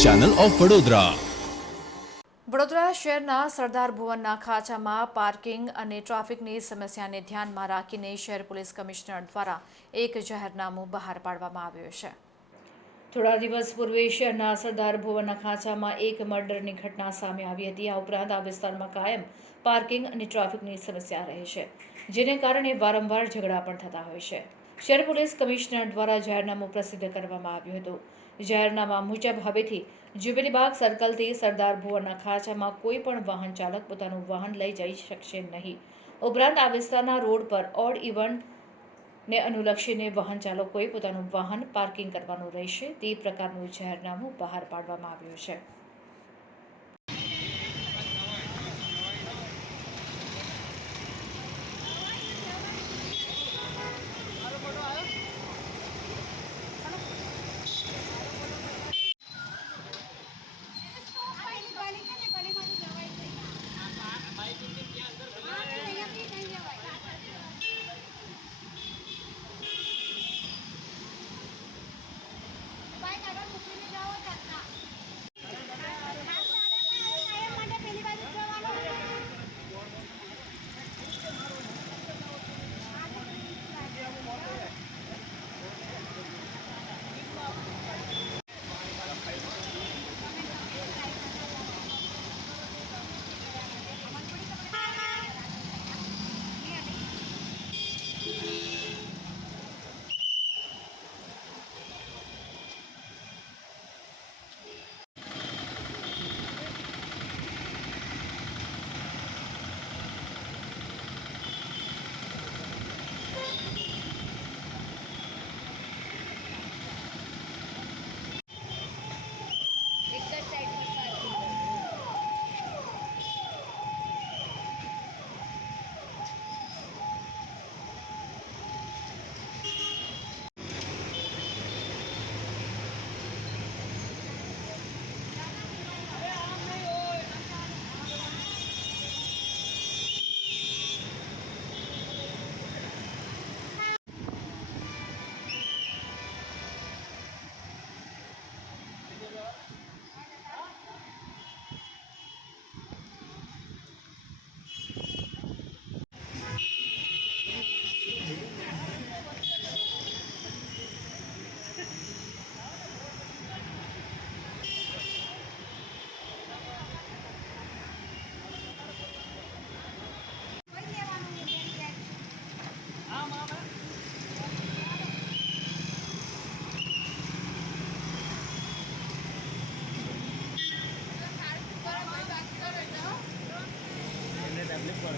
Channel of Vadodara. Vadodara શહેરના સરદાર ભુવનના ખાંચામાં parking અને ટ્રાફિકની સમસ્યાને ધ્યાનમાં રાખીને શહેર પોલીસ કમિશનર દ્વારા એક જાહેરનામું બહાર પાડવામાં આવ્યું છે. થોડા દિવસ પૂર્વે શહેરના સરદાર ભુવનના ખાંચામાં એક મર્ડરની ઘટના સામે આવી હતી. આ ઉપરાંત આ વિસ્તારમાં કાયમ પાર્કિંગ અને ટ્રાફિકની સમસ્યા રહે છે, જેને કારણે વારંવાર ઝઘડા પણ થતા હોય છે. શહેર પોલીસ કમિશનર દ્વારા જાહેરનામું પ્રસિદ્ધ કરવામાં આવ્યું હતું. જાહેરનામા મુજબ હવેથી જ્યુબિલીબાગ સર્કલથી સરદાર ભુવનના ખાંચામાં કોઈ પણ વાહન ચાલક પોતાનું વાહન લઈ જઈ શકશે નહીં. ઉપરાંત આ વિસ્તારના રોડ પર ઓડ ઇવન ને અનુલક્ષીને વાહન ચાલકોએ પોતાનું વાહન પાર્કિંગ કરવાનું રહેશે તે પ્રકારનું જાહેરનામું બહાર પાડવામાં આવ્યું છે.